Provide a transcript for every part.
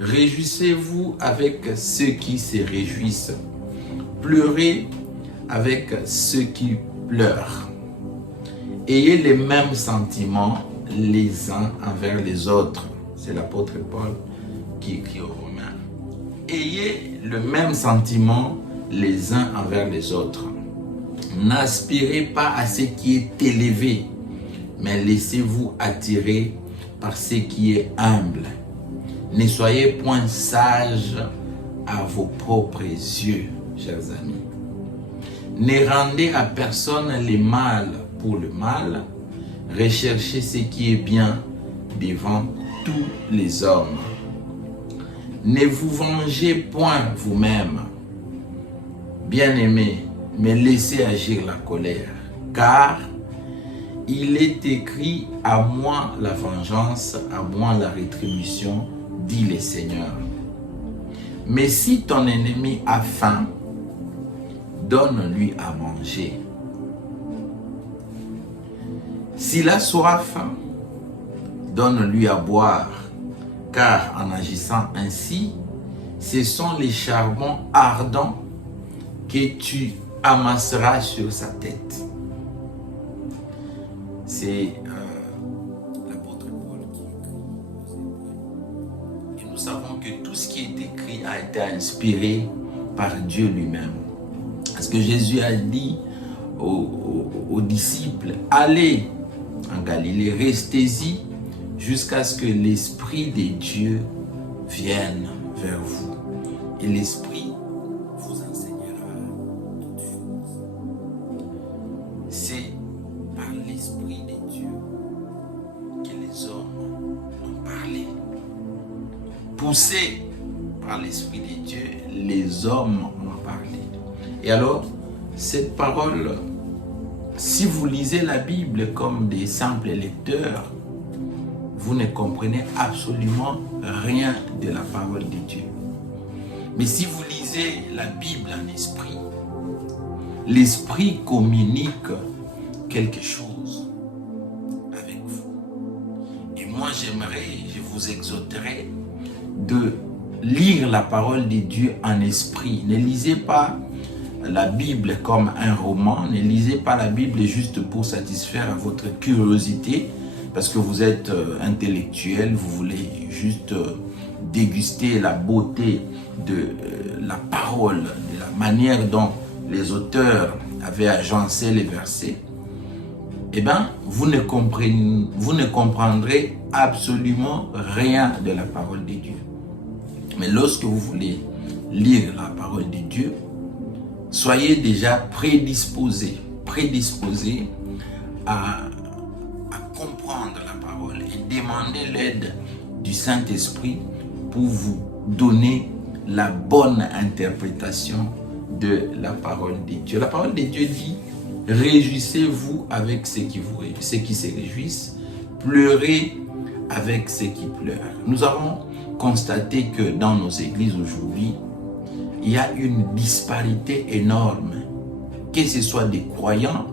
Réjouissez-vous avec ceux qui se réjouissent. Pleurez avec ceux qui pleurent. Ayez les mêmes sentiments les uns envers les autres. C'est l'apôtre Paul qui écrit aux Romains. Ayez le même sentiment les uns envers les autres. N'aspirez pas à ce qui est élevé, mais laissez-vous attirer par ce qui est humble. Ne soyez point sages à vos propres yeux, chers amis. Ne rendez à personne le mal pour le mal. Recherchez ce qui est bien devant tous les hommes. Ne vous vengez point vous-même, bien-aimés, mais laissez agir la colère, car il est écrit: à moi la vengeance, à moi la rétribution, dit le Seigneur. Mais si ton ennemi a faim, donne-lui à manger. S'il a soif, donne-lui à boire, car en agissant ainsi, ce sont les charbons ardents que tu amasseras sur sa tête. C'est l'apôtre Paul qui écrit. Et nous savons que tout ce qui est écrit a été inspiré par Dieu lui-même. Parce que Jésus a dit aux disciples: allez en Galilée, restez-y jusqu'à ce que l'Esprit de Dieu vienne vers vous. Et l'Esprit vous enseignera toutes choses. C'est par l'Esprit de Dieu que les hommes ont parlé. Poussés par l'Esprit de Dieu, les hommes ont parlé. Et alors, cette parole, si vous lisez la Bible comme des simples lecteurs, vous ne comprenez absolument rien de la parole de Dieu. Mais si vous lisez la Bible en esprit, l'esprit communique quelque chose avec vous. Et moi, je vous exhorterai de lire la parole de Dieu en esprit. Ne lisez pas la Bible comme un roman, ne lisez pas la Bible juste pour satisfaire votre curiosité, parce que vous êtes intellectuel, vous voulez juste déguster la beauté de la parole, de la manière dont les auteurs avaient agencé les versets. Eh bien, vous ne comprendrez absolument rien de la parole de Dieu. Mais lorsque vous voulez lire la parole de Dieu, soyez déjà prédisposés à comprendre la parole et demandez l'aide du Saint-Esprit pour vous donner la bonne interprétation de la parole de Dieu. La parole de Dieu dit: réjouissez-vous avec ceux qui se réjouissent, pleurez avec ceux qui pleurent. Nous avons constaté que dans nos églises aujourd'hui, il y a une disparité énorme, que ce soit des croyants,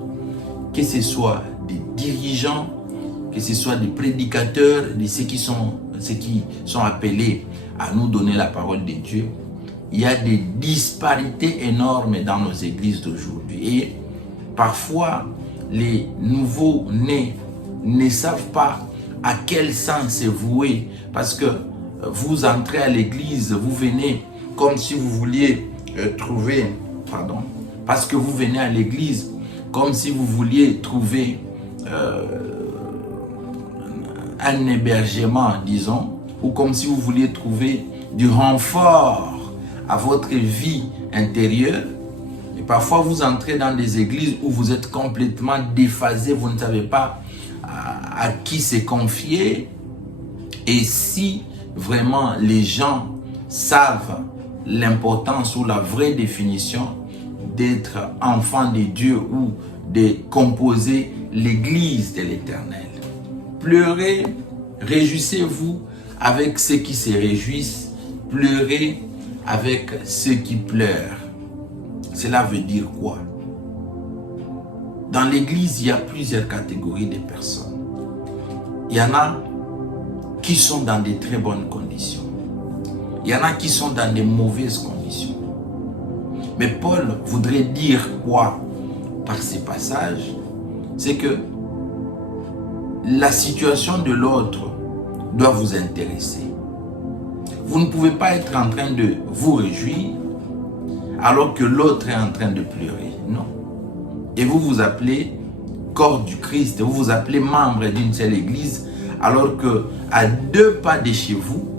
que ce soit des dirigeants, que ce soit des prédicateurs, de ceux qui sont appelés à nous donner la parole de Dieu. Il y a des disparités énormes dans nos églises d'aujourd'hui. Et parfois, les nouveaux-nés ne savent pas à quel sens se vouer, parce que vous entrez à l'église, vous venez comme si vous vouliez parce que vous venez à l'église comme si vous vouliez trouver un hébergement, disons, ou comme si vous vouliez trouver du renfort à votre vie intérieure. Et parfois vous entrez dans des églises où vous êtes complètement déphasé, vous ne savez pas à qui se confier. Et si vraiment les gens savent l'importance ou la vraie définition d'être enfant de Dieu ou de composer l'église de l'Éternel. Pleurez, réjouissez-vous avec ceux qui se réjouissent, pleurez avec ceux qui pleurent. Cela veut dire quoi? Dans l'église, il y a plusieurs catégories de personnes. Il y en a qui sont dans de très bonnes conditions. Il y en a qui sont dans des mauvaises conditions. Mais Paul voudrait dire quoi par ces passages? C'est que la situation de l'autre doit vous intéresser. Vous ne pouvez pas être en train de vous réjouir alors que l'autre est en train de pleurer. Non. Et vous vous appelez corps du Christ, vous vous appelez membre d'une seule église alors que à 2 pas de chez vous,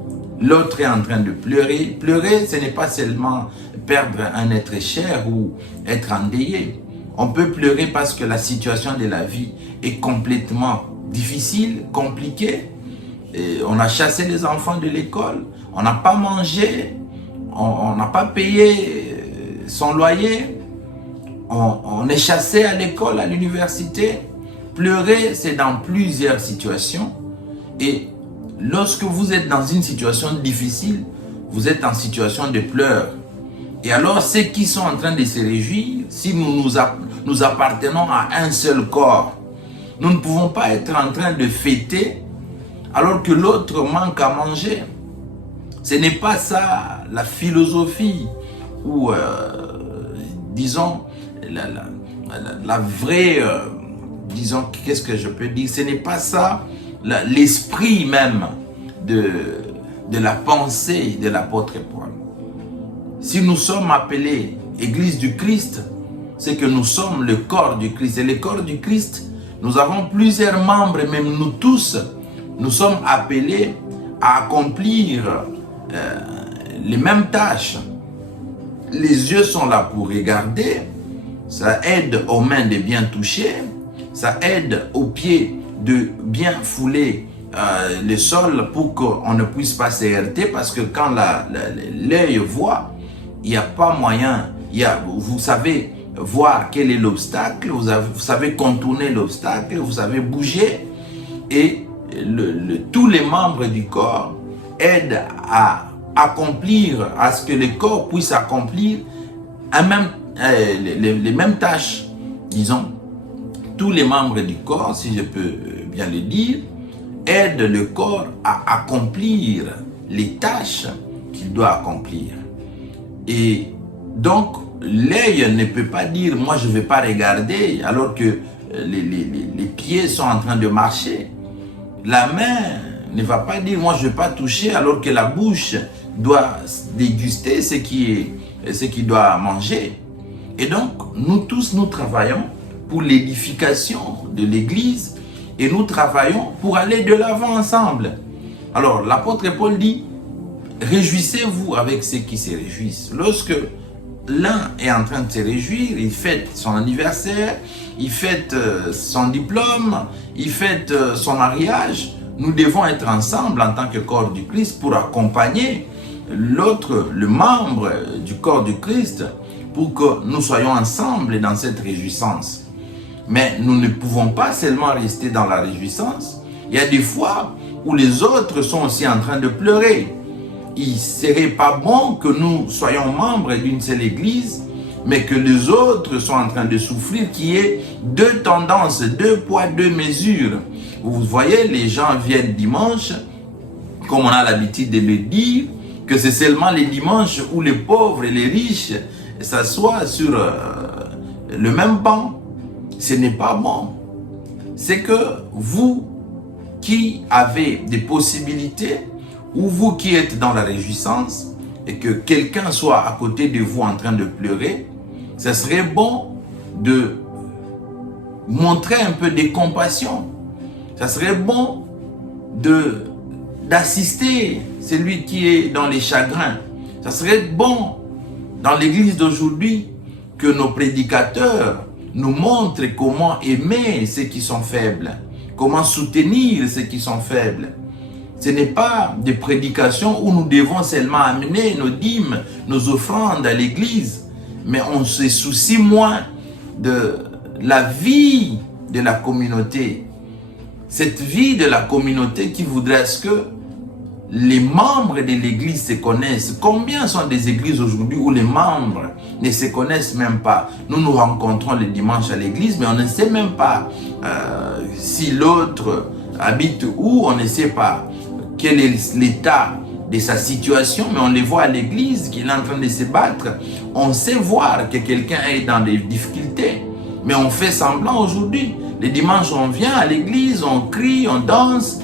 l'autre est en train de pleurer. Pleurer, ce n'est pas seulement perdre un être cher ou être endeuillé. On peut pleurer parce que la situation de la vie est complètement difficile, compliquée. Et on a chassé les enfants de l'école, on n'a pas mangé, on n'a pas payé son loyer, on est chassé à l'école, à l'université. Pleurer, c'est dans plusieurs situations. Et lorsque vous êtes dans une situation difficile, vous êtes en situation de pleurs. Et alors, ceux qui sont en train de se réjouir, si nous appartenons à un seul corps, nous ne pouvons pas être en train de fêter alors que l'autre manque à manger. Ce n'est pas ça la philosophie ou, disons, la vraie, disons, qu'est-ce que je peux dire? Ce n'est pas ça l'esprit même de la pensée de l'apôtre Paul. Si nous sommes appelés Église du Christ, c'est que nous sommes le corps du Christ. Et le corps du Christ, nous avons plusieurs membres, même nous tous, nous sommes appelés à accomplir les mêmes tâches. Les yeux sont là pour regarder, ça aide aux mains de bien toucher, ça aide aux pieds de bien fouler le sol pour qu'on ne puisse pas se heurter, parce que quand l'œil voit, il n'y a pas moyen, vous savez voir quel est l'obstacle, vous savez contourner l'obstacle, vous savez bouger, et tous les membres du corps aident à accomplir, à ce que le corps puisse accomplir les mêmes tâches. Disons, tous les membres du corps, si je peux bien le dire, aident le corps à accomplir les tâches qu'il doit accomplir. Et donc, l'œil ne peut pas dire « moi je ne vais pas regarder » alors que les pieds sont en train de marcher. La main ne va pas dire « moi je ne vais pas toucher » alors que la bouche doit déguster ce qu'il doit manger. Et donc, nous tous, nous travaillons pour l'édification de l'Église et nous travaillons pour aller de l'avant ensemble. Alors, l'apôtre Paul dit « réjouissez-vous avec ceux qui se réjouissent ». Lorsque l'un est en train de se réjouir, il fête son anniversaire, il fête son diplôme, il fête son mariage, nous devons être ensemble en tant que corps du Christ pour accompagner l'autre, le membre du corps du Christ, pour que nous soyons ensemble dans cette réjouissance. Mais nous ne pouvons pas seulement rester dans la réjouissance. Il y a des fois où les autres sont aussi en train de pleurer. Il ne serait pas bon que nous soyons membres d'une seule église, mais que les autres sont en train de souffrir, qu'il y ait 2 tendances, 2 poids, 2 mesures. Vous voyez, les gens viennent dimanche, comme on a l'habitude de le dire, que c'est seulement les dimanches où les pauvres et les riches s'assoient sur le même banc. Ce n'est pas bon. C'est que vous qui avez des possibilités, ou vous qui êtes dans la réjouissance, et que quelqu'un soit à côté de vous en train de pleurer, ce serait bon de montrer un peu de compassion. Ça serait bon d'assister celui qui est dans les chagrins. Ça serait bon dans l'église d'aujourd'hui que nos prédicateurs nous montrent comment aimer ceux qui sont faibles, comment soutenir ceux qui sont faibles. Ce n'est pas des prédications où nous devons seulement amener nos dîmes, nos offrandes à l'église, mais on se soucie moins de la vie de la communauté. Cette vie de la communauté qui voudrait que les membres de l'église se connaissent. Combien sont des églises aujourd'hui où les membres ne se connaissent même pas? Nous nous rencontrons le dimanche à l'église, mais on ne sait même pas si l'autre habite où, on ne sait pas quel est l'état de sa situation, mais on les voit à l'église qu'il est en train de se battre. On sait voir que quelqu'un est dans des difficultés, mais on fait semblant aujourd'hui. Les dimanches, on vient à l'église, on crie, on danse.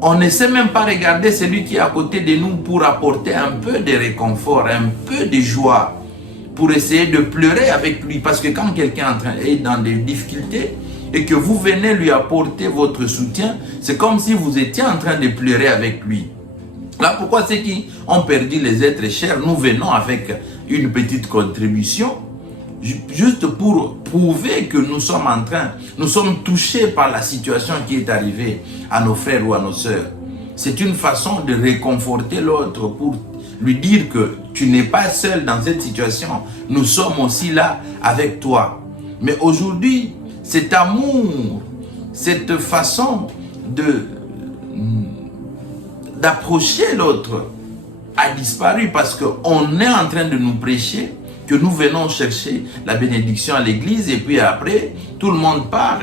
On ne sait même pas regarder celui qui est à côté de nous pour apporter un peu de réconfort, un peu de joie, pour essayer de pleurer avec lui. Parce que quand quelqu'un est dans des difficultés et que vous venez lui apporter votre soutien, c'est comme si vous étiez en train de pleurer avec lui. Là, pourquoi ceux qui ont perdu les êtres chers, nous venons avec une petite contribution, juste pour prouver que nous sommes touchés par la situation qui est arrivée à nos frères ou à nos sœurs. C'est une façon de réconforter l'autre pour lui dire que tu n'es pas seul dans cette situation. Nous sommes aussi là avec toi. Mais aujourd'hui, cet amour, cette façon d'approcher l'autre a disparu parce qu'on est en train de nous prêcher que nous venons chercher la bénédiction à l'église et puis après, tout le monde part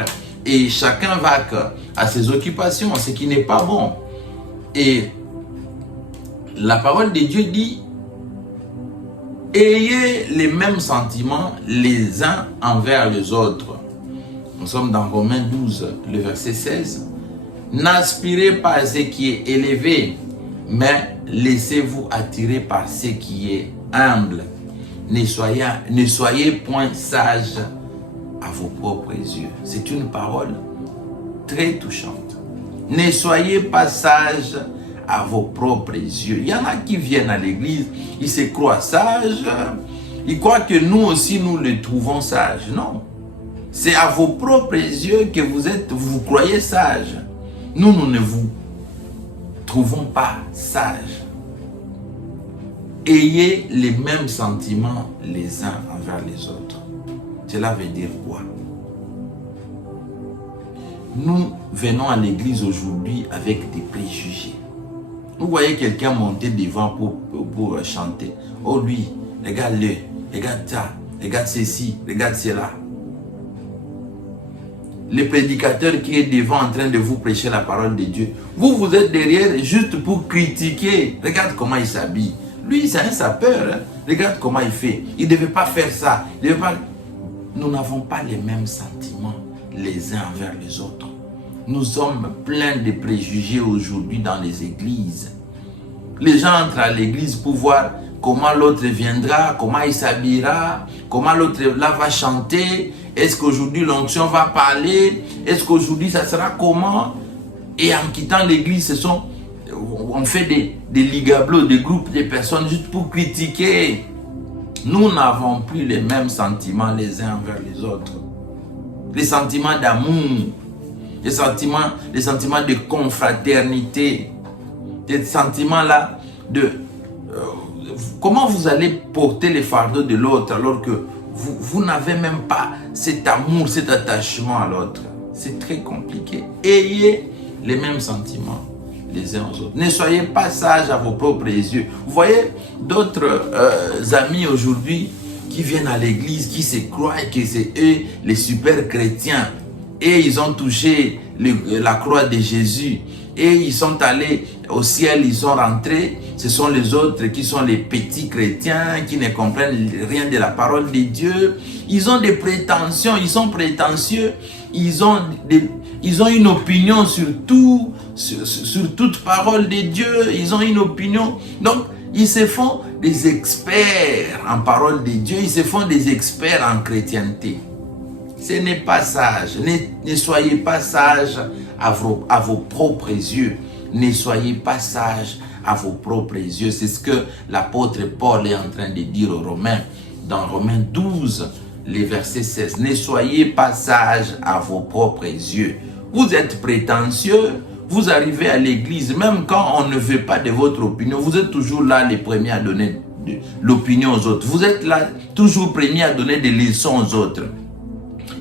et chacun va à ses occupations, ce qui n'est pas bon. Et la parole de Dieu dit, ayez les mêmes sentiments les uns envers les autres. Nous sommes dans Romains 12, le verset 16. N'aspirez pas à ce qui est élevé, mais laissez-vous attirer par ce qui est humble. Ne soyez point sages à vos propres yeux. C'est une parole très touchante. Ne soyez pas sages à vos propres yeux. Il y en a qui viennent à l'église, ils se croient sages, ils croient que nous aussi nous les trouvons sages. Non. C'est à vos propres yeux que vous croyez sages. Nous ne vous trouvons pas sages. Ayez les mêmes sentiments les uns envers les autres. Cela veut dire quoi? Nous venons à l'église aujourd'hui avec des préjugés. Vous voyez quelqu'un monter devant pour chanter. Oh lui, regarde-le, regarde ça, regarde ceci, regarde cela. Le prédicateur qui est devant en train de vous prêcher la parole de Dieu, vous êtes derrière juste pour critiquer. Regarde comment il s'habille. Lui, c'est un sapeur. Hein? Regarde comment il fait. Il ne devait pas faire ça. Nous n'avons pas les mêmes sentiments les uns envers les autres. Nous sommes pleins de préjugés aujourd'hui dans les églises. Les gens entrent à l'église pour voir comment l'autre viendra, comment il s'habillera, comment l'autre là va chanter. Est-ce qu'aujourd'hui l'onction va parler? Est-ce qu'aujourd'hui ça sera comment? Et en quittant l'église, on fait des ligablos, des groupes de personnes juste pour critiquer. Nous n'avons plus les mêmes sentiments les uns envers les autres. Les sentiments d'amour, les sentiments de confraternité, des sentiments là de comment vous allez porter les fardeaux de l'autre alors que vous n'avez même pas cet amour, cet attachement à l'autre. C'est très compliqué. Ayez les mêmes sentiments les uns aux autres. Ne soyez pas sages à vos propres yeux. Vous voyez d'autres amis aujourd'hui qui viennent à l'église, qui se croient que c'est eux les super chrétiens. Et ils ont touché la croix de Jésus. Et ils sont allés au ciel, ils sont rentrés. Ce sont les autres qui sont les petits chrétiens, qui ne comprennent rien de la parole de Dieu. Ils ont des prétentions, ils sont prétentieux. Ils ont une opinion sur tout, sur toute parole de Dieu. Ils ont une opinion. Donc, ils se font des experts en parole de Dieu. Ils se font des experts en chrétienté. Ce n'est pas sage. Ne soyez pas sages à vos propres yeux. Ne soyez pas sages à vos propres yeux. C'est ce que l'apôtre Paul est en train de dire aux Romains. Dans Romains 12, les versets 16. Ne soyez pas sages à vos propres yeux. Vous êtes prétentieux. Vous arrivez à l'église, même quand on ne veut pas de votre opinion, vous êtes toujours là les premiers à donner l'opinion aux autres. Vous êtes là toujours premiers à donner des leçons aux autres.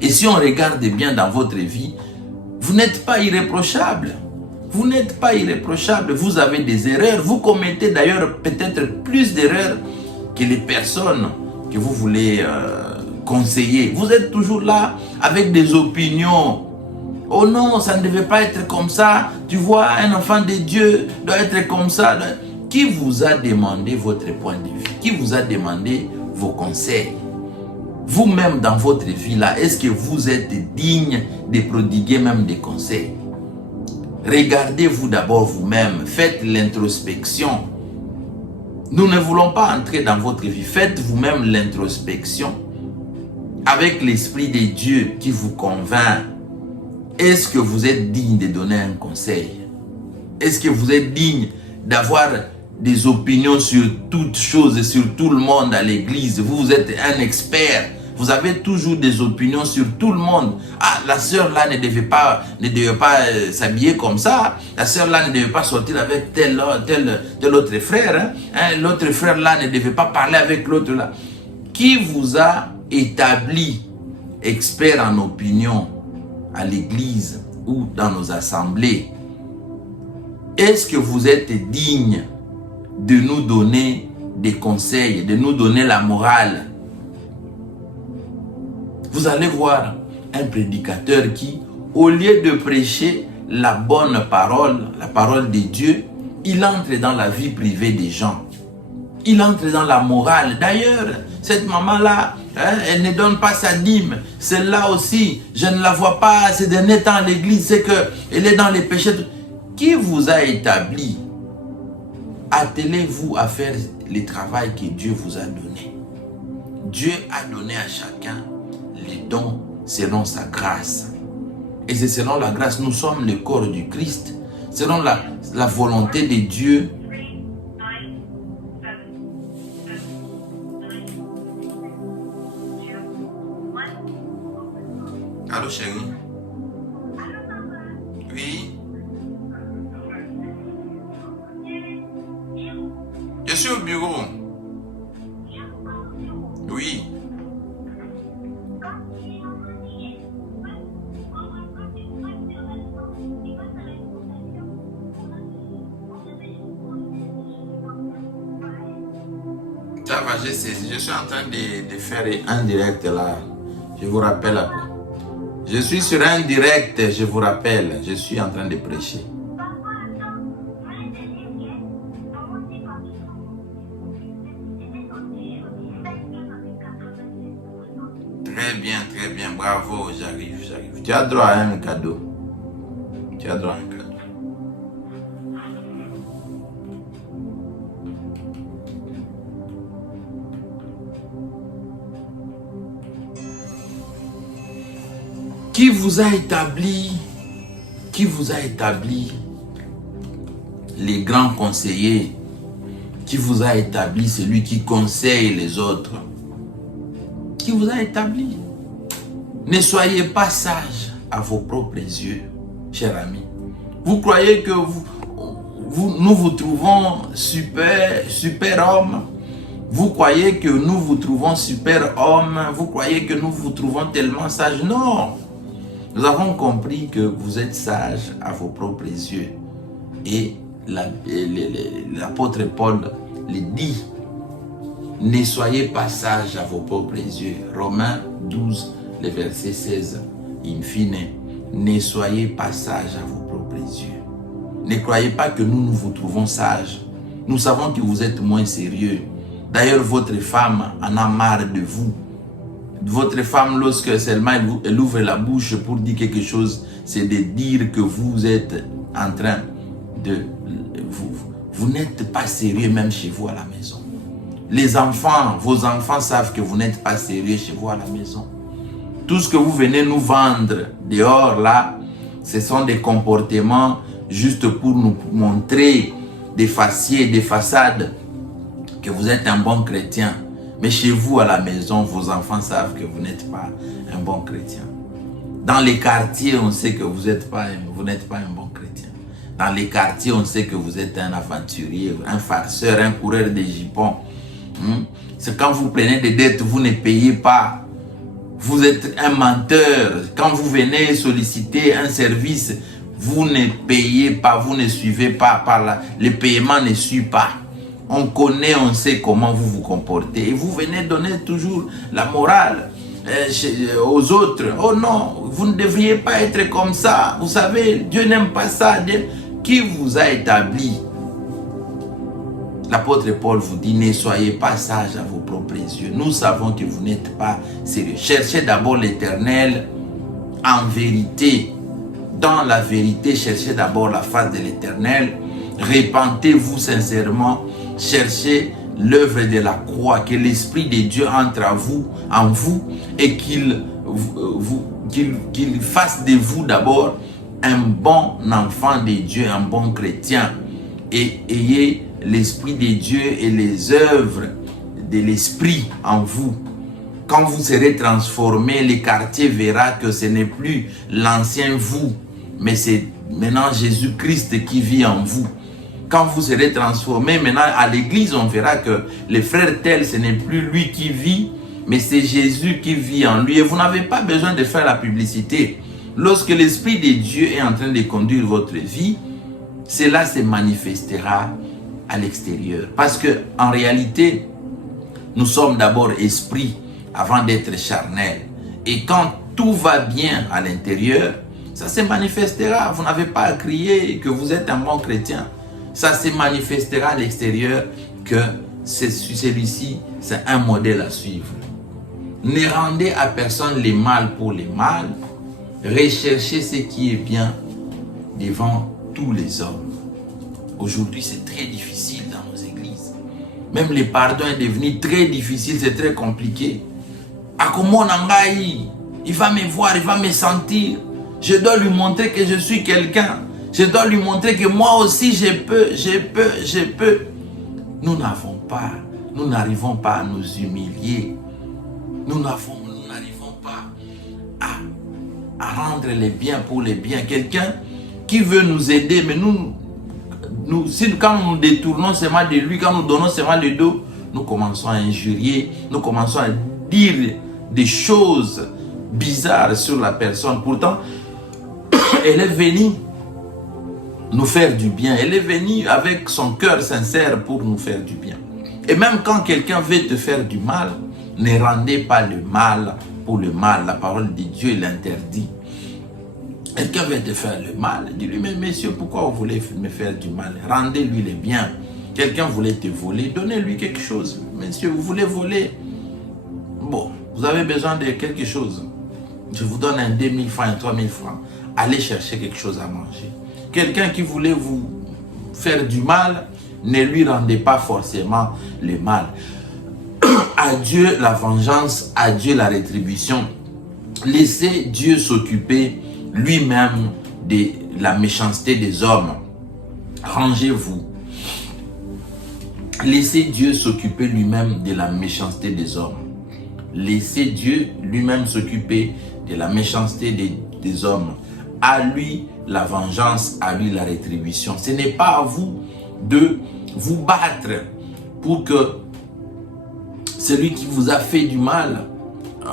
Et si on regarde bien dans votre vie, vous n'êtes pas irréprochable. Vous n'êtes pas irréprochable. Vous avez des erreurs. Vous commettez d'ailleurs peut-être plus d'erreurs que les personnes que vous voulez conseiller. Vous êtes toujours là avec des opinions. Oh non, ça ne devait pas être comme ça. Tu vois, un enfant de Dieu doit être comme ça. Qui vous a demandé votre point de vue? Qui vous a demandé vos conseils? Vous-même dans votre vie là, est-ce que vous êtes digne de prodiguer même des conseils? Regardez-vous d'abord vous-même, faites l'introspection. Nous ne voulons pas entrer dans votre vie, faites vous-même l'introspection avec l'Esprit de Dieu qui vous convainc. Est-ce que vous êtes digne de donner un conseil? Est-ce que vous êtes digne d'avoir des opinions sur toutes choses et sur tout le monde à l'église? Vous êtes un expert. Vous avez toujours des opinions sur tout le monde. Ah, la sœur là ne devait pas s'habiller comme ça. La sœur là ne devait pas sortir avec tel autre frère. L'autre frère là ne devait pas parler avec l'autre là. Qui vous a établi expert en opinion à l'église ou dans nos assemblées? Est-ce que vous êtes digne de nous donner des conseils, de nous donner la morale? Vous allez voir un prédicateur qui, au lieu de prêcher la bonne parole, la parole de Dieu, il entre dans la vie privée des gens. Il entre dans la morale. D'ailleurs, cette maman-là, elle ne donne pas sa dîme. Celle-là aussi, je ne la vois pas ces derniers temps à l'église, c'est qu'elle est dans les péchés. Qui vous a établi? Attelez-vous à faire le travail que Dieu vous a donné. Dieu a donné à chacun les dons selon sa grâce. Et c'est selon la grâce, nous sommes le corps du Christ. Selon la volonté de Dieu. Allô chérie? Oui? Je suis au bureau. Oui. Ça va, j'ai saisi. Je suis en train de faire un direct là. Je vous rappelle après. Je suis sur un direct, je vous rappelle. Je suis en train de prêcher. Très bien, bravo, j'arrive. Tu as droit à un cadeau. Tu as droit à un cadeau. Qui vous a établi les grands conseillers? Qui vous a établi celui qui conseille les autres? Qui vous a établi? Ne soyez pas sage à vos propres yeux, cher ami. Vous croyez que nous vous trouvons super homme? Vous croyez que nous vous trouvons super homme? Vous croyez que nous vous trouvons tellement sage? Non! Nous avons compris que vous êtes sage à vos propres yeux. Et l'apôtre Paul le dit. Ne soyez pas sages à vos propres yeux. Romains 12, le verset 16. In fine, ne soyez pas sages à vos propres yeux. Ne croyez pas que nous vous trouvons sages. Nous savons que vous êtes moins sérieux. D'ailleurs, votre femme en a marre de vous. Votre femme, lorsque seulement elle ouvre la bouche pour dire quelque chose, c'est de dire que vous êtes en train de... Vous n'êtes pas sérieux même chez vous à la maison. Les enfants, vos enfants savent que vous n'êtes pas sérieux chez vous à la maison. Tout ce que vous venez nous vendre dehors là, ce sont des comportements juste pour nous montrer des faciès, des façades, que vous êtes un bon chrétien. Mais chez vous à la maison, vos enfants savent que vous n'êtes pas un bon chrétien. Dans les quartiers, on sait que vous n'êtes pas un bon chrétien. Dans les quartiers, on sait que vous êtes un aventurier, un farceur, un coureur de jupons. C'est quand vous prenez des dettes, vous ne payez pas. Vous êtes un menteur. Quand vous venez solliciter un service, vous ne payez pas, vous ne suivez pas par là. Le paiement ne suit pas. On connaît, on sait comment vous vous comportez. Et vous venez donner toujours la morale aux autres. Oh non, vous ne devriez pas être comme ça. Vous savez, Dieu n'aime pas ça. Qui vous a établi L'apôtre Paul vous dit, ne soyez pas sages à vos propres yeux. Nous savons que vous n'êtes pas sérieux. Cherchez d'abord l'Éternel en vérité. Dans la vérité, cherchez d'abord la face de l'Éternel. Repentez-vous sincèrement. Cherchez l'œuvre de la croix, que l'Esprit de Dieu entre en vous et qu'il fasse de vous d'abord un bon enfant de Dieu, un bon chrétien. Et ayez l'Esprit de Dieu et les œuvres de l'Esprit en vous. Quand vous serez transformé, le quartier verra que ce n'est plus l'ancien vous, mais c'est maintenant Jésus-Christ qui vit en vous. Quand vous serez transformé, maintenant à l'église, on verra que le frère tel, ce n'est plus lui qui vit, mais c'est Jésus qui vit en lui. Et vous n'avez pas besoin de faire la publicité. Lorsque l'Esprit de Dieu est en train de conduire votre vie, cela se manifestera à l'extérieur. Parce que en réalité, nous sommes d'abord esprit avant d'être charnel. Et quand tout va bien à l'intérieur, ça se manifestera. Vous n'avez pas à crier que vous êtes un bon chrétien. Ça se manifestera à l'extérieur que celui-ci, c'est un modèle à suivre. Ne rendez à personne les mal pour les mal. Recherchez ce qui est bien devant tous les hommes. Aujourd'hui, c'est très difficile dans nos églises. Même le pardon est devenu très difficile, c'est très compliqué. Akomo Nangai, il va me voir, il va me sentir. Je dois lui montrer que je suis quelqu'un. Je dois lui montrer que moi aussi je peux. Nous n'arrivons pas à nous humilier. Nous n'arrivons pas à rendre les biens pour les biens. Quelqu'un qui veut nous aider, mais quand nous nous détournons seulement de lui, quand nous donnons seulement le dos, nous commençons à injurier, nous commençons à dire des choses bizarres sur la personne. Pourtant, elle est venue nous faire du bien. Elle est venue avec son cœur sincère pour nous faire du bien. Et même quand quelqu'un veut te faire du mal, ne rendez pas le mal pour le mal. La parole de Dieu l'interdit. Quelqu'un veut te faire le mal, dis-lui, mais monsieur, pourquoi vous voulez me faire du mal? Rendez-lui le bien. Quelqu'un voulait te voler, donnez-lui quelque chose. Monsieur, vous voulez voler? Bon, vous avez besoin de quelque chose. Je vous donne un 2000 francs, un 3000 francs. Allez chercher quelque chose à manger. Quelqu'un qui voulait vous faire du mal, ne lui rendez pas forcément le mal. À Dieu la vengeance, à Dieu la rétribution. Laissez Dieu s'occuper lui-même de la méchanceté des hommes. Rangez-vous. Laissez Dieu s'occuper lui-même de la méchanceté des hommes. Laissez Dieu lui-même s'occuper de la méchanceté des hommes. À lui la vengeance, à lui la rétribution. Ce n'est pas à vous de vous battre pour que celui qui vous a fait du mal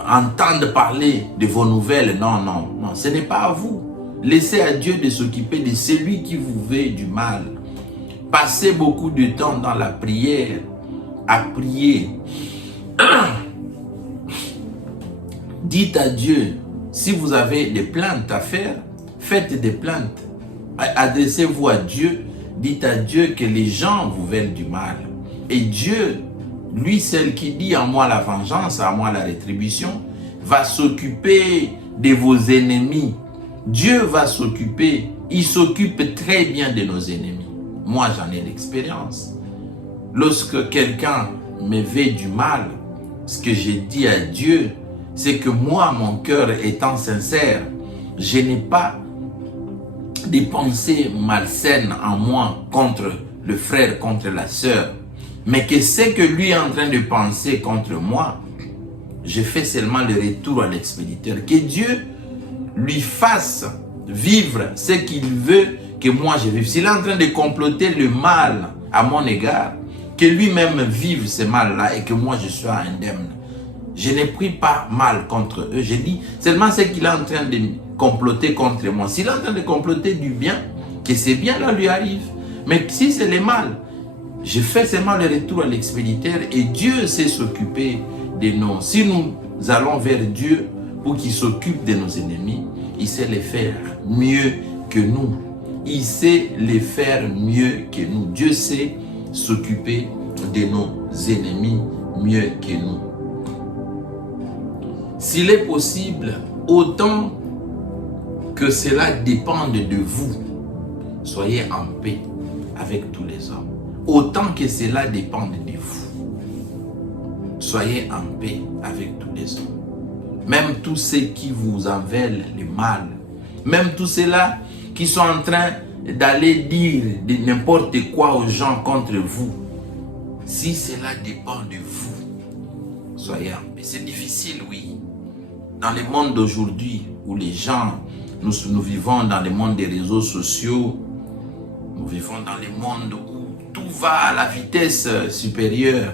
entende parler de vos nouvelles. Non, non, non, ce n'est pas à vous. Laissez à Dieu de s'occuper de celui qui vous veut du mal. Passez beaucoup de temps dans la prière, à prier. Dites à Dieu, si vous avez des plaintes à faire, faites des plaintes. Adressez-vous à Dieu. Dites à Dieu que les gens vous veulent du mal. Et Dieu, lui, celle qui dit à moi la vengeance, à moi la rétribution, va s'occuper de vos ennemis. Dieu va s'occuper, il s'occupe très bien de nos ennemis. Moi, j'en ai l'expérience. Lorsque quelqu'un me veut du mal, ce que j'ai dit à Dieu, c'est que moi, mon cœur étant sincère, je n'ai pas des pensées malsaines en moi contre le frère, contre la sœur. Mais que ce que lui est en train de penser contre moi, je fais seulement le retour à l'expéditeur. Que Dieu lui fasse vivre ce qu'il veut que moi je vive. S'il est en train de comploter le mal à mon égard, que lui-même vive ce mal-là et que moi je sois indemne. Je n'ai pris pas mal contre eux. Je dis seulement ce qu'il est en train de comploter contre moi. S'il est en train de comploter du bien, que c'est bien là lui arrive. Mais si c'est le mal, je fais seulement le retour à l'expéditeur et Dieu sait s'occuper de nous. Si nous allons vers Dieu pour qu'il s'occupe de nos ennemis, il sait les faire mieux que nous. Il sait les faire mieux que nous. Dieu sait s'occuper de nos ennemis mieux que nous. S'il est possible, autant que cela dépende de vous, soyez en paix avec tous les hommes. Autant que cela dépend de vous, soyez en paix avec tous les hommes. Même tous ceux qui vous en veulent le mal, même tous ceux-là qui sont en train d'aller dire de n'importe quoi aux gens contre vous, si cela dépend de vous, soyez en paix. C'est difficile, oui. Dans le monde d'aujourd'hui, où les gens, nous vivons dans le monde des réseaux sociaux, nous vivons dans le monde où tout va à la vitesse supérieure.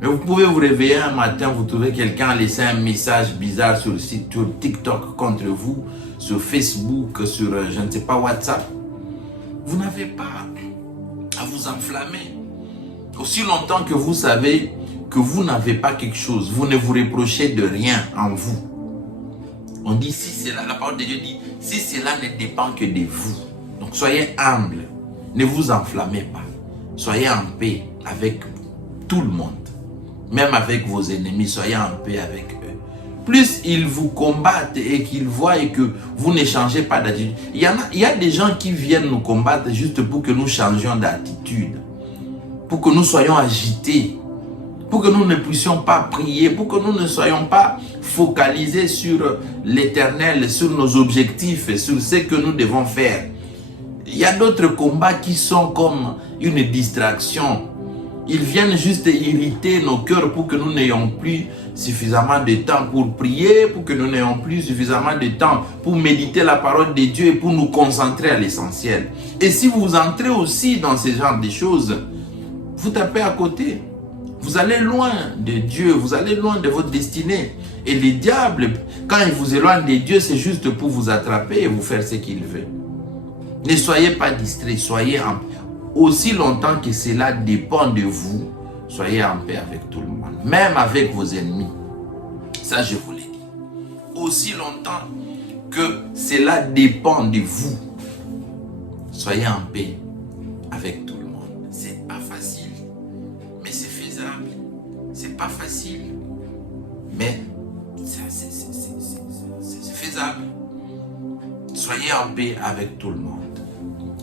Mais vous pouvez vous réveiller un matin, vous trouvez quelqu'un laisser un message bizarre sur le site, sur TikTok contre vous, sur Facebook, sur je ne sais pas WhatsApp. Vous n'avez pas à vous enflammer. Aussi longtemps que vous savez que vous n'avez pas quelque chose, vous ne vous reprochez de rien en vous. On dit si cela, la parole de Dieu dit, si cela ne dépend que de vous. Donc soyez humble, ne vous enflammez pas. Soyez en paix avec tout le monde. Même avec vos ennemis, soyez en paix avec eux. Plus ils vous combattent et qu'ils voient que vous ne changez pas d'attitude. Il y a des gens qui viennent nous combattre juste pour que nous changions d'attitude. Pour que nous soyons agités. Pour que nous ne puissions pas prier. Pour que nous ne soyons pas focalisés sur l'éternel, sur nos objectifs et sur ce que nous devons faire. Il y a d'autres combats qui sont comme une distraction. Ils viennent juste irriter nos cœurs pour que nous n'ayons plus suffisamment de temps pour prier, pour que nous n'ayons plus suffisamment de temps pour méditer la parole de Dieu et pour nous concentrer à l'essentiel. Et si vous entrez aussi dans ce genre de choses, vous tapez à côté. Vous allez loin de Dieu, vous allez loin de votre destinée. Et le diable, quand il vous éloigne de Dieu, c'est juste pour vous attraper et vous faire ce qu'il veut. Ne soyez pas distraits, soyez en paix. Aussi longtemps que cela dépend de vous, soyez en paix avec tout le monde, même avec vos ennemis. Ça, je vous l'ai dit. Aussi longtemps que cela dépend de vous, soyez en paix avec tout le monde. C'est pas facile, mais c'est faisable. C'est pas facile, mais c'est faisable. Soyez en paix avec tout le monde,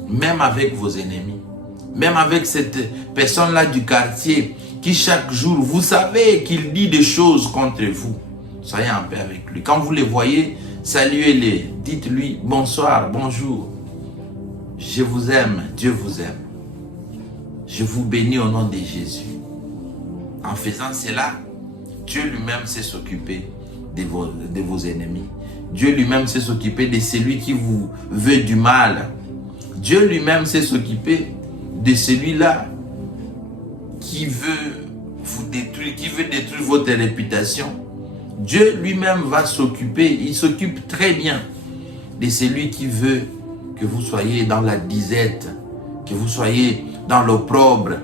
même avec vos ennemis. Même avec cette personne-là du quartier qui chaque jour, vous savez qu'il dit des choses contre vous. Soyez en paix avec lui. Quand vous les voyez, saluez-les. Dites-lui bonsoir, bonjour. Je vous aime, Dieu vous aime. Je vous bénis au nom de Jésus. En faisant cela, Dieu lui-même sait s'occuper de vos ennemis. Dieu lui-même sait s'occuper de celui qui vous veut du mal. Dieu lui-même sait s'occuper de celui-là qui veut vous détruire, qui veut détruire votre réputation. Dieu lui-même va s'occuper, il s'occupe très bien de celui qui veut que vous soyez dans la disette, que vous soyez dans l'opprobre.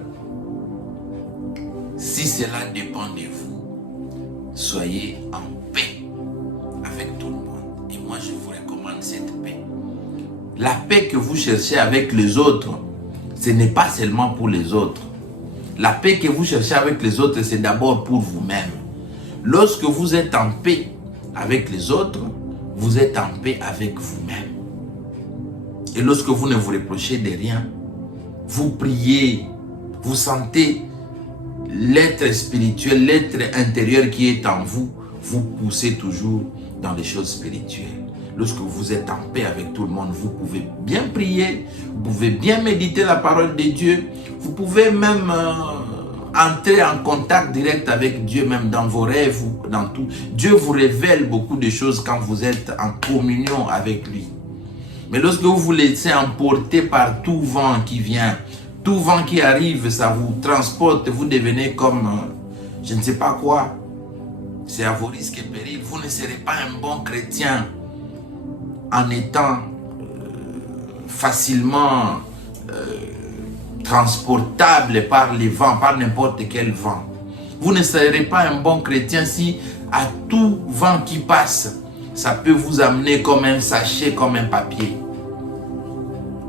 Si cela dépend de vous, soyez en paix avec tout le monde. Et moi, je vous recommande cette paix. La paix que vous cherchez avec les autres, ce n'est pas seulement pour les autres. La paix que vous cherchez avec les autres, c'est d'abord pour vous-même. Lorsque vous êtes en paix avec les autres, vous êtes en paix avec vous-même. Et lorsque vous ne vous reprochez de rien, vous priez, vous sentez l'être spirituel, l'être intérieur qui est en vous, vous poussez toujours dans les choses spirituelles. Lorsque vous êtes en paix avec tout le monde, vous pouvez bien prier, vous pouvez bien méditer la parole de Dieu, vous pouvez même entrer en contact direct avec Dieu, même dans vos rêves ou dans tout. Dieu vous révèle beaucoup de choses quand vous êtes en communion avec lui. Mais lorsque vous vous laissez emporter par tout vent qui vient, tout vent qui arrive, ça vous transporte, vous devenez comme je ne sais pas quoi. C'est à vos risques et périls. Vous ne serez pas un bon chrétien en étant facilement transportable par les vents, par n'importe quel vent. Vous ne serez pas un bon chrétien si à tout vent qui passe, ça peut vous amener comme un sachet, comme un papier.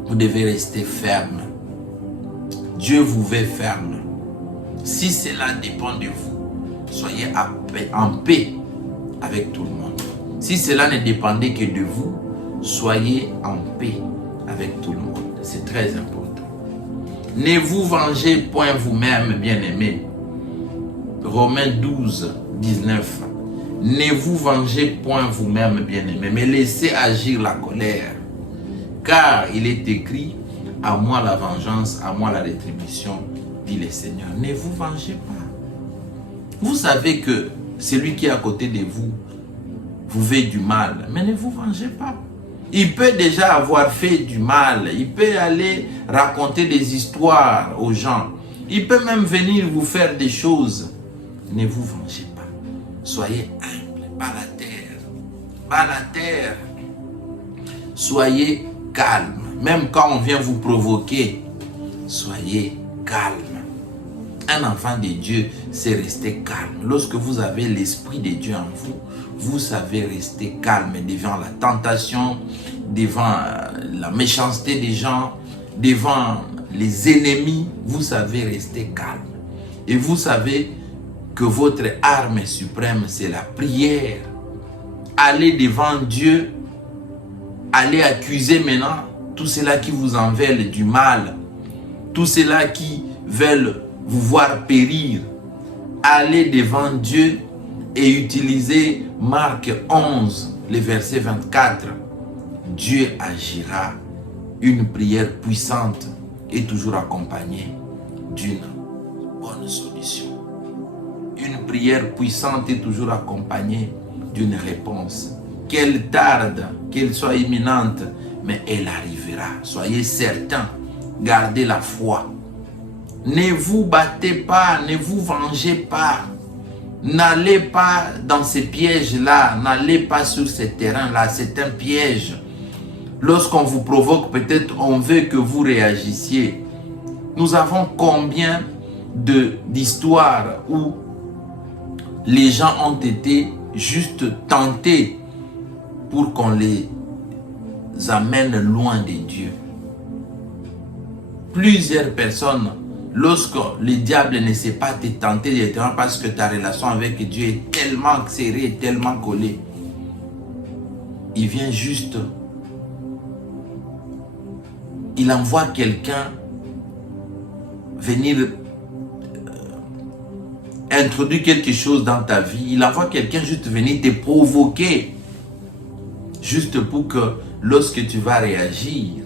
Vous devez rester ferme. Dieu vous veut ferme. Si cela dépend de vous, soyez en paix avec tout le monde. Si cela ne dépendait que de vous, soyez en paix avec tout le monde. C'est très important. Ne vous vengez point vous-même, bien-aimés. Romains 12, 19. Ne vous vengez point vous-même, bien-aimés, mais laissez agir la colère. Car il est écrit, à moi la vengeance, à moi la rétribution, dit le Seigneur. Ne vous vengez pas. Vous savez que celui qui est à côté de vous veut du mal, mais ne vous vengez pas. Il peut déjà avoir fait du mal, il peut aller raconter des histoires aux gens, il peut même venir vous faire des choses. Ne vous vengez pas. Soyez humble, bas la terre, bas la terre. Soyez calme. Même quand on vient vous provoquer, soyez calme. Un enfant de Dieu, c'est rester calme. Lorsque vous avez l'Esprit de Dieu en vous, vous savez rester calme devant la tentation, devant la méchanceté des gens, devant les ennemis. Vous savez rester calme. Et vous savez que votre arme suprême, c'est la prière. Allez devant Dieu, allez accuser maintenant tous ceux-là qui vous en veulent du mal, tous ceux-là qui veulent vous voir périr. Allez devant Dieu et utilisez Marc 11, le verset 24. Dieu agira. Une prière puissante est toujours accompagnée d'une bonne solution. Une prière puissante est toujours accompagnée d'une réponse. Qu'elle tarde, qu'elle soit imminente, mais elle arrivera. Soyez certains, gardez la foi. Ne vous battez pas, ne vous vengez pas. N'allez pas dans ces pièges-là, n'allez pas sur ces terrains-là, c'est un piège. Lorsqu'on vous provoque, peut-être on veut que vous réagissiez. Nous avons combien d'histoires où les gens ont été juste tentés pour qu'on les amène loin de Dieu. Plusieurs personnes, lorsque le diable ne sait pas te tenter directement parce que ta relation avec Dieu est tellement serrée, tellement collée, il vient juste, il envoie quelqu'un venir introduire quelque chose dans ta vie, il envoie quelqu'un juste venir te provoquer, juste pour que lorsque tu vas réagir,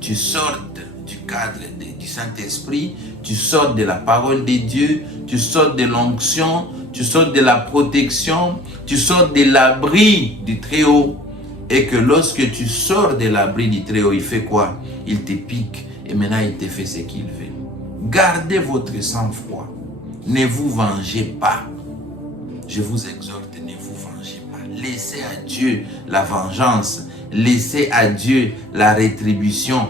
tu sortes du cadre du Saint-Esprit, tu sortes de la parole de Dieu, tu sortes de l'onction, tu sortes de la protection, tu sortes de l'abri du Très-Haut. Et que lorsque tu sors de l'abri du Très-Haut, il fait quoi? Il te pique et maintenant il te fait ce qu'il veut. Gardez votre sang-froid. Ne vous vengez pas. Je vous exhorte, ne vous vengez pas. Laissez à Dieu la vengeance. Laissez à Dieu la rétribution.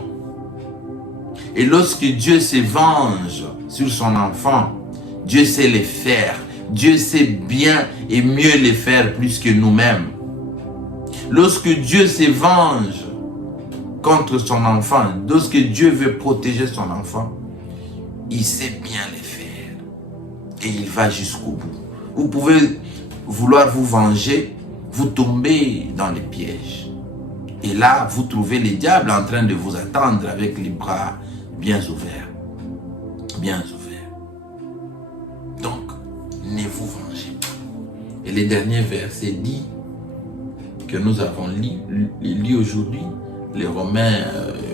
Et lorsque Dieu se venge sur son enfant, Dieu sait le faire. Dieu sait bien et mieux le faire plus que nous-mêmes. Lorsque Dieu se venge contre son enfant, lorsque Dieu veut protéger son enfant, il sait bien le faire. Et il va jusqu'au bout. Vous pouvez vouloir vous venger, vous tombez dans les pièges. Et là, vous trouvez le diable en train de vous attendre avec les bras bien ouverts. Bien ouverts. Donc, ne vous vengez pas. Et le dernier verset dit, que nous avons lu aujourd'hui, les Romains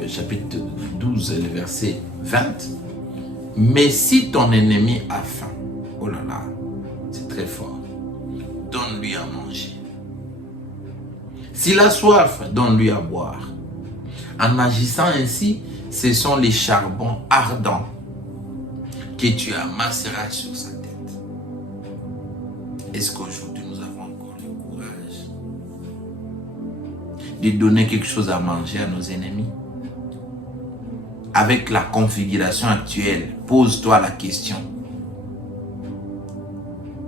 chapitre 12, le verset 20. Mais si ton ennemi a faim, oh là là, c'est très fort, donne-lui à manger. S'il a soif, donne-lui à boire. En agissant ainsi, ce sont les charbons ardents que tu amasseras sur sa tête. Est-ce qu'aujourd'hui nous avons encore le courage de donner quelque chose à manger à nos ennemis? Avec la configuration actuelle, pose-toi la question.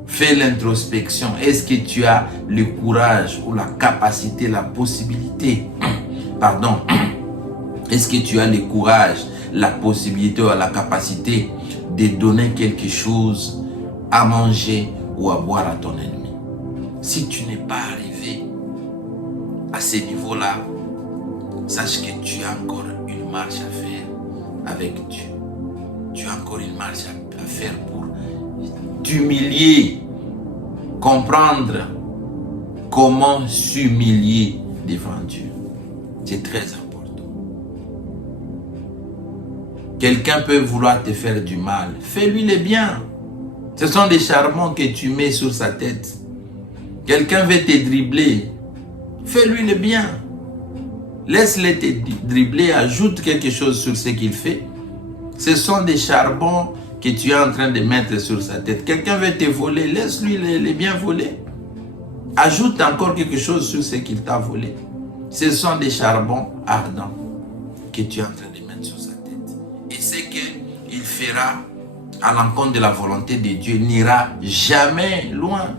Fais l'introspection. Est-ce que tu as le courage ou la capacité, la possibilité, pardon, est-ce que tu as le courage, la possibilité ou la capacité de donner quelque chose à manger ou à boire à ton ennemi. Si tu n'es pas arrivé à ce niveau-là, sache que tu as encore une marche à faire avec Dieu. Tu as encore une marche à faire pour t'humilier, comprendre comment s'humilier devant Dieu. C'est très important. Quelqu'un peut vouloir te faire du mal. Fais-lui le bien. Ce sont des charbons que tu mets sur sa tête. Quelqu'un veut te dribbler. Fais-lui le bien. Laisse-le te dribbler. Ajoute quelque chose sur ce qu'il fait. Ce sont des charbons que tu es en train de mettre sur sa tête. Quelqu'un veut te voler. Laisse-lui les bien voler. Ajoute encore quelque chose sur ce qu'il t'a volé. Ce sont des charbons ardents que tu es en train de mettre sur sa tête. Et ce qu'il fera à l'encontre de la volonté de Dieu n'ira jamais loin.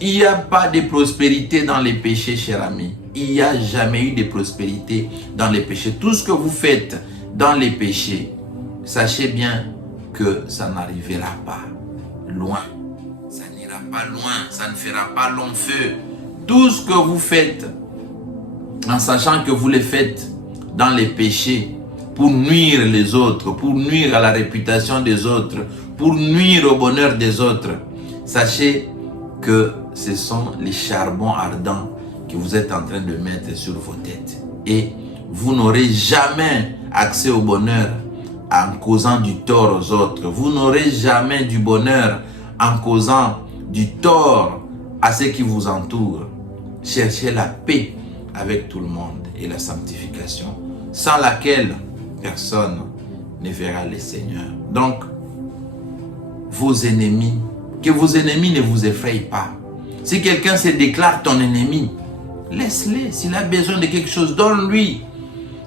Il n'y a pas de prospérité dans les péchés, cher ami. Il n'y a jamais eu de prospérité dans les péchés. Tout ce que vous faites dans les péchés, sachez bien que ça n'arrivera pas loin. Ça n'ira pas loin, ça ne fera pas long feu. Tout ce que vous faites, en sachant que vous le faites dans les péchés, pour nuire les autres, pour nuire à la réputation des autres, pour nuire au bonheur des autres, sachez que ce sont les charbons ardents que vous êtes en train de mettre sur vos têtes. Et vous n'aurez jamais accès au bonheur en causant du tort aux autres. Vous n'aurez jamais du bonheur en causant du tort à ceux qui vous entourent. Cherchez la paix avec tout le monde et la sanctification, sans laquelle personne ne verra le Seigneur. Donc, vos ennemis, que vos ennemis ne vous effrayent pas. Si quelqu'un se déclare ton ennemi, laisse-le. S'il a besoin de quelque chose, donne-lui.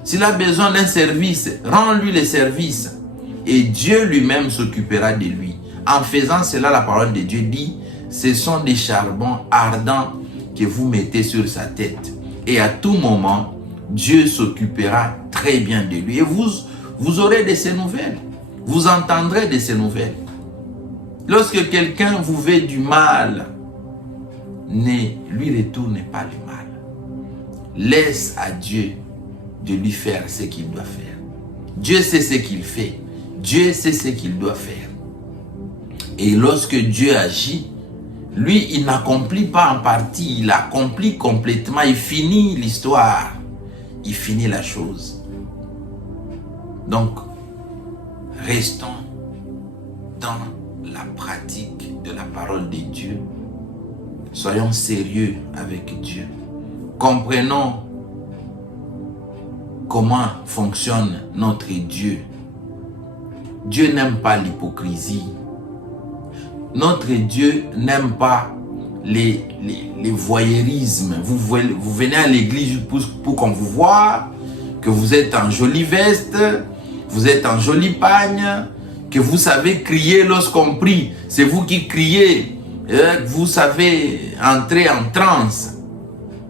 S'il a besoin d'un service, rends-lui le service. Et Dieu lui-même s'occupera de lui. En faisant cela, la parole de Dieu dit, ce sont des charbons ardents que vous mettez sur sa tête. Et à tout moment, Dieu s'occupera très bien de lui. Et vous aurez de ces nouvelles. Vous entendrez de ces nouvelles. Lorsque quelqu'un vous veut du mal, ne lui retourne pas le mal. Laisse à Dieu de lui faire ce qu'il doit faire. Dieu sait ce qu'il fait. Dieu sait ce qu'il doit faire. Et lorsque Dieu agit, lui, il n'accomplit pas en partie, il accomplit complètement, il finit l'histoire, il finit la chose. Donc, restons dans la pratique de la parole de Dieu. Soyons sérieux avec Dieu. Comprenons comment fonctionne notre Dieu. Dieu n'aime pas l'hypocrisie. Notre Dieu n'aime pas les voyeurismes. Vous venez à l'église pour qu'on vous voie, que vous êtes en jolie veste, vous êtes en joli pagne, que vous savez crier lorsqu'on prie. C'est vous qui criez. Vous savez entrer en transe.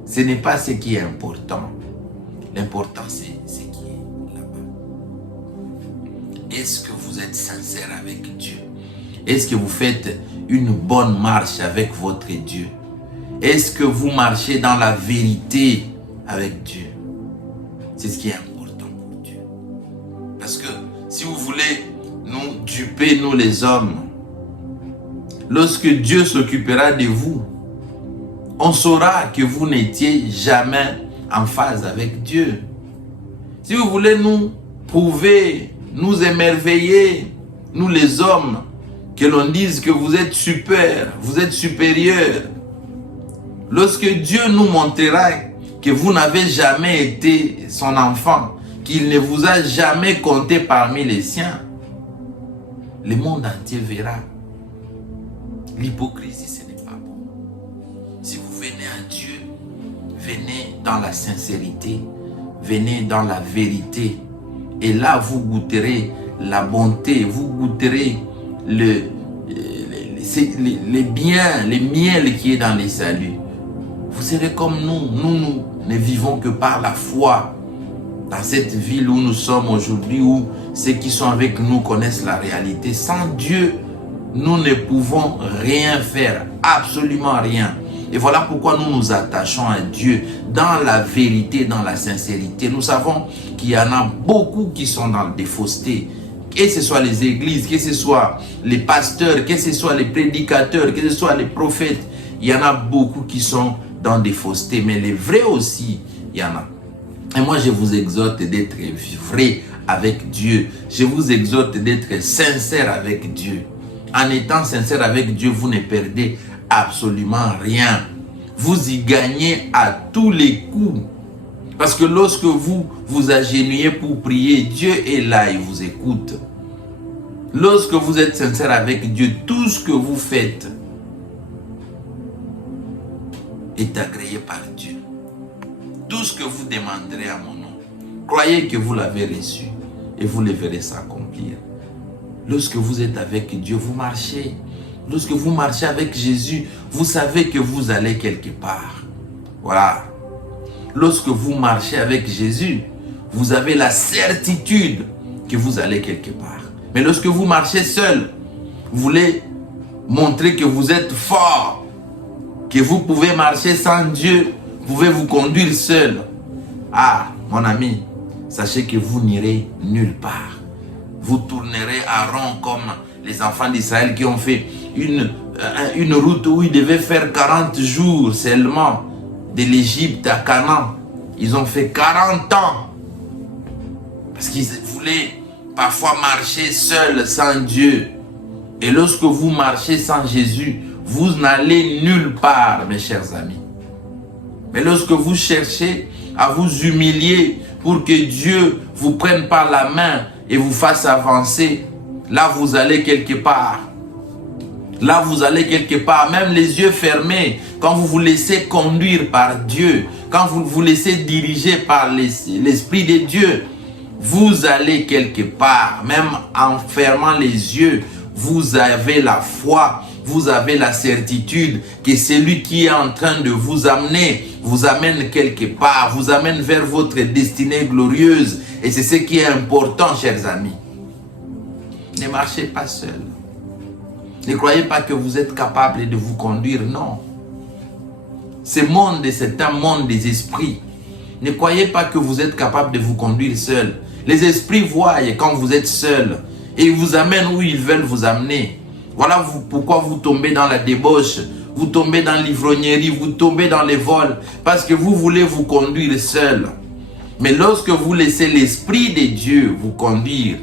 Ce n'est pas ce qui est important. L'important, c'est ce qui est là-bas. Est-ce que vous êtes sincère avec Dieu? Est-ce que vous faites une bonne marche avec votre Dieu? Est-ce que vous marchez dans la vérité avec Dieu? C'est ce qui est important pour Dieu. Parce que si vous voulez nous duper, nous les hommes, lorsque Dieu s'occupera de vous, on saura que vous n'étiez jamais en phase avec Dieu. Si vous voulez nous prouver, nous émerveiller, nous les hommes, que l'on dise que vous êtes super, vous êtes supérieur. Lorsque Dieu nous montrera que vous n'avez jamais été son enfant, qu'il ne vous a jamais compté parmi les siens, le monde entier verra. L'hypocrisie, ce n'est pas bon. Si vous venez à Dieu, venez dans la sincérité, venez dans la vérité. Et là, vous goûterez la bonté, vous goûterez les biens, les miels qui est dans les saluts. Vous serez comme nous. Nous ne vivons que par la foi. dans cette ville où nous sommes aujourd'hui, où ceux qui sont avec nous connaissent la réalité. Sans Dieu, nous ne pouvons rien faire, absolument rien. Et voilà pourquoi nous nous attachons à Dieu dans la vérité, dans la sincérité. Nous savons qu'il y en a beaucoup qui sont dans des faussetés. Que ce soit les églises, que ce soit les pasteurs, que ce soit les prédicateurs, que ce soit les prophètes. Il y en a beaucoup qui sont dans des faussetés. Mais les vrais aussi, il y en a. Et moi, je vous exhorte d'être vrai avec Dieu. Je vous exhorte d'être sincère avec Dieu. En étant sincère avec Dieu, vous ne perdez absolument rien. Vous y gagnez à tous les coups. Parce que lorsque vous vous agenouillez pour prier, Dieu est là, il vous écoute. Lorsque vous êtes sincère avec Dieu, tout ce que vous faites est agréé par Dieu. Tout ce que vous demanderez à mon nom, croyez que vous l'avez reçu et vous le verrez s'accomplir. Lorsque vous êtes avec Dieu, vous marchez. Lorsque vous marchez avec Jésus, vous savez que vous allez quelque part. Voilà. Lorsque vous marchez avec Jésus, vous avez la certitude que vous allez quelque part. Mais lorsque vous marchez seul, vous voulez montrer que vous êtes fort, que vous pouvez marcher sans Dieu, vous pouvez vous conduire seul. Ah, mon ami, sachez que vous n'irez nulle part. Vous tournerez à rond comme les enfants d'Israël qui ont fait une route où ils devaient faire 40 jours seulement de l'Égypte à Canaan. Ils ont fait 40 ans parce qu'ils voulaient parfois marcher seuls sans Dieu. Et lorsque vous marchez sans Jésus, vous n'allez nulle part, mes chers amis. Mais lorsque vous cherchez à vous humilier pour que Dieu vous prenne par la main et vous fasse avancer, là vous allez quelque part. Là vous allez quelque part, même les yeux fermés, quand vous vous laissez conduire par Dieu, quand vous vous laissez diriger par l'Esprit de Dieu, vous allez quelque part, même en fermant les yeux, vous avez la foi, vous avez la certitude que celui qui est en train de vous amener, vous amène quelque part, vous amène vers votre destinée glorieuse. Et c'est ce qui est important, chers amis. Ne marchez pas seul. Ne croyez pas que vous êtes capable de vous conduire, non. Ce monde, c'est un monde des esprits. Ne croyez pas que vous êtes capable de vous conduire seul. Les esprits voient quand vous êtes seul et ils vous amènent où ils veulent vous amener. Voilà pourquoi vous tombez dans la débauche, vous tombez dans l'ivrognerie, vous tombez dans les vols, parce que vous voulez vous conduire seul. Mais lorsque vous laissez l'Esprit de Dieu vous conduire,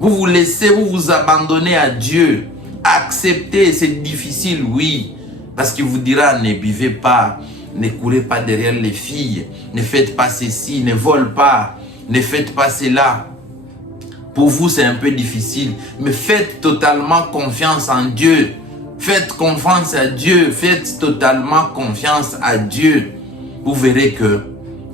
vous vous laissez, vous vous abandonnez à Dieu, acceptez, c'est difficile, oui, parce qu'il vous dira, ne buvez pas, ne courez pas derrière les filles, ne faites pas ceci, ne volez pas, ne faites pas cela. Pour vous, c'est un peu difficile, mais faites totalement confiance en Dieu. Faites confiance à Dieu, faites totalement confiance à Dieu. Vous verrez que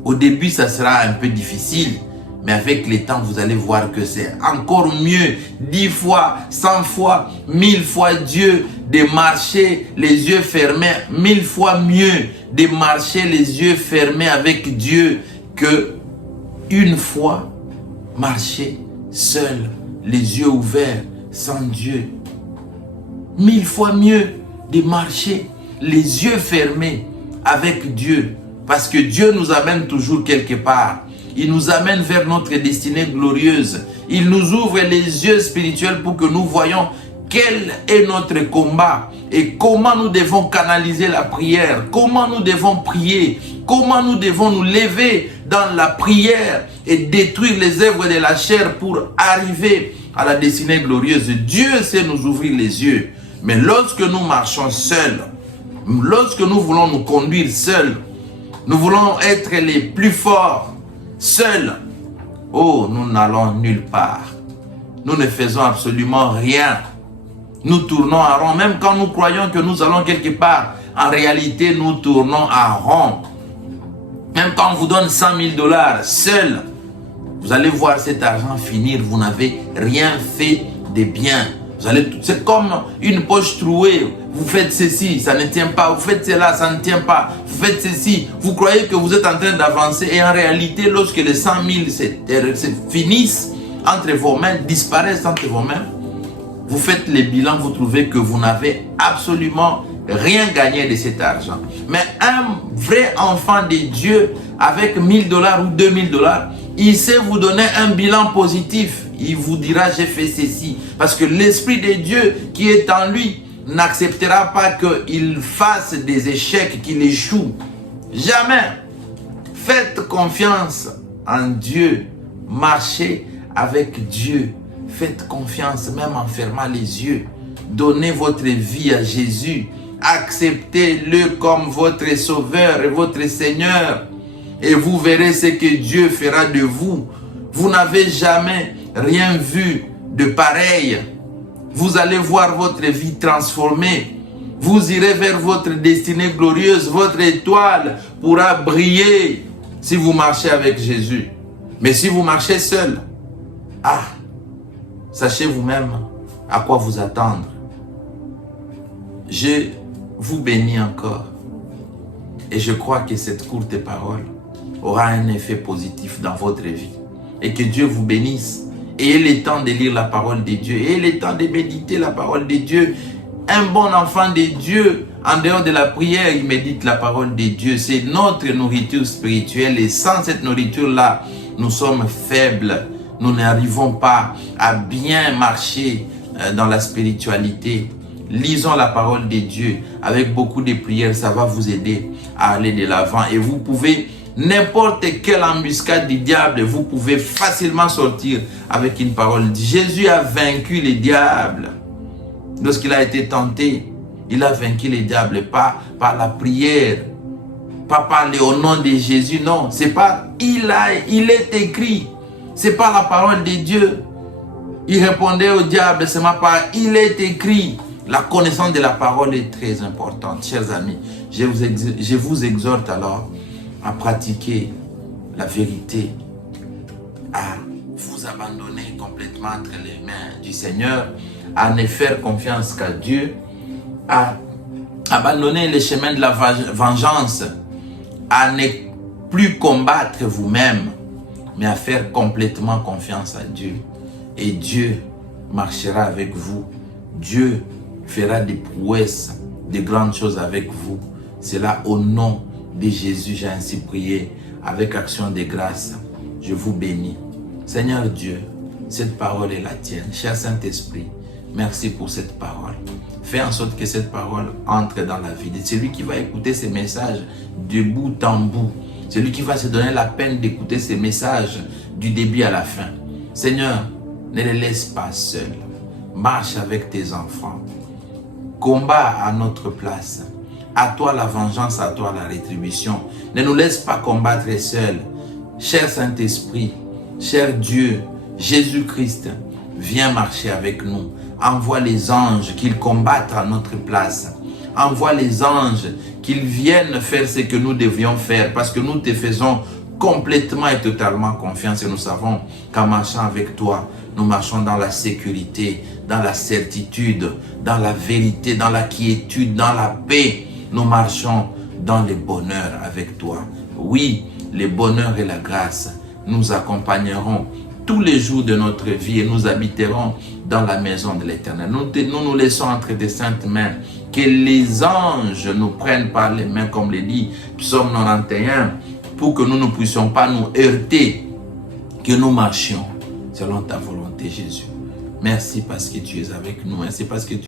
au début, ça sera un peu difficile, mais avec le temps, vous allez voir que c'est encore mieux, 10 fois, 100 fois, 1000 fois Dieu, de marcher les yeux fermés, 1000 fois mieux de marcher les yeux fermés avec Dieu que une fois marcher seul, les yeux ouverts, sans Dieu. 1000 fois mieux de marcher les yeux fermés avec Dieu. Parce que Dieu nous amène toujours quelque part. Il nous amène vers notre destinée glorieuse. Il nous ouvre les yeux spirituels pour que nous voyions quel est notre combat et comment nous devons canaliser la prière, comment nous devons prier, comment nous devons nous lever dans la prière et détruire les œuvres de la chair pour arriver à la destinée glorieuse. Dieu sait nous ouvrir les yeux. Mais lorsque nous marchons seuls, lorsque nous voulons nous conduire seuls, nous voulons être les plus forts, seuls, oh, nous n'allons nulle part. Nous ne faisons absolument rien. Nous tournons en rond. Même quand nous croyons que nous allons quelque part, en réalité, nous tournons en rond. Même quand on vous donne 100 000 $, seul, vous allez voir cet argent finir. Vous n'avez rien fait de bien. C'est comme une poche trouée. Vous faites ceci, ça ne tient pas. Vous faites cela, ça ne tient pas. Vous faites ceci. Vous croyez que vous êtes en train d'avancer. Et en réalité, lorsque les 100 000 finissent entre vos mains, disparaissent entre vos mains, vous faites les bilans, vous trouvez que vous n'avez absolument rien gagné de cet argent. Mais un vrai enfant de Dieu, avec 1000 $ ou 2000 $, il sait vous donner un bilan positif. Il vous dira, j'ai fait ceci. Parce que l'Esprit de Dieu qui est en lui n'acceptera pas qu'il fasse des échecs, qu'il échoue. Jamais. Faites confiance en Dieu. Marchez avec Dieu. Faites confiance même en fermant les yeux. Donnez votre vie à Jésus. Acceptez-le comme votre Sauveur et votre Seigneur. Et vous verrez ce que Dieu fera de vous. Vous n'avez jamais rien vu de pareil. Vous allez voir votre vie transformée. Vous irez vers votre destinée glorieuse. Votre étoile pourra briller si vous marchez avec Jésus. Mais si vous marchez seul, sachez vous-même à quoi vous attendre. Je vous bénis encore. Et je crois que cette courte parole aura un effet positif dans votre vie. Et que Dieu vous bénisse. Ayez le temps de lire la parole de Dieu. Ayez le temps de méditer la parole de Dieu. Un bon enfant de Dieu, en dehors de la prière, il médite la parole de Dieu. C'est notre nourriture spirituelle. Et sans cette nourriture-là, nous sommes faibles. Nous n'arrivons pas à bien marcher dans la spiritualité. Lisons la parole de Dieu. Avec beaucoup de prières, ça va vous aider à aller de l'avant. Et vous pouvez... N'importe quelle embuscade du diable, vous pouvez facilement sortir avec une parole. Jésus a vaincu les diables. Lorsqu'il a été tenté, il a vaincu les diables, pas par la prière, pas parler au nom de Jésus, non. C'est pas, il est écrit. C'est pas la parole de Dieu. Il répondait au diable, c'est ma part, il est écrit. La connaissance de la parole est très importante, chers amis. Je vous exhorte alors à pratiquer la vérité, à vous abandonner complètement entre les mains du Seigneur, à ne faire confiance qu'à Dieu, à abandonner les chemins de la vengeance, à ne plus combattre vous-même, mais à faire complètement confiance à Dieu. Et Dieu marchera avec vous. Dieu fera des prouesses, de grandes choses avec vous. C'est là au nom de Jésus, j'ai ainsi prié avec action de grâce. Je vous bénis. Seigneur Dieu, cette parole est la tienne. Cher Saint-Esprit, merci pour cette parole. Fais en sorte que cette parole entre dans la vie de celui qui va écouter ces messages de bout en bout. Celui qui va se donner la peine d'écouter ces messages du début à la fin. Seigneur, ne les laisse pas seuls. Marche avec tes enfants. Combat à notre place. À toi la vengeance, à toi la rétribution. Ne nous laisse pas combattre seuls. Cher Saint-Esprit, cher Dieu, Jésus-Christ, viens marcher avec nous. Envoie les anges qu'ils combattent à notre place. Envoie les anges qu'ils viennent faire ce que nous devions faire parce que nous te faisons complètement et totalement confiance et nous savons qu'en marchant avec toi, nous marchons dans la sécurité, dans la certitude, dans la vérité, dans la quiétude, dans la paix. Nous marchons dans le bonheur avec toi. Oui, le bonheur et la grâce nous accompagneront tous les jours de notre vie et nous habiterons dans la maison de l'Éternel. Nous laissons entre tes saintes mains. Que les anges nous prennent par les mains, comme le dit Psaume 91, pour que nous ne puissions pas nous heurter, que nous marchions selon ta volonté, Jésus. Merci parce que tu es avec nous. Merci parce que tu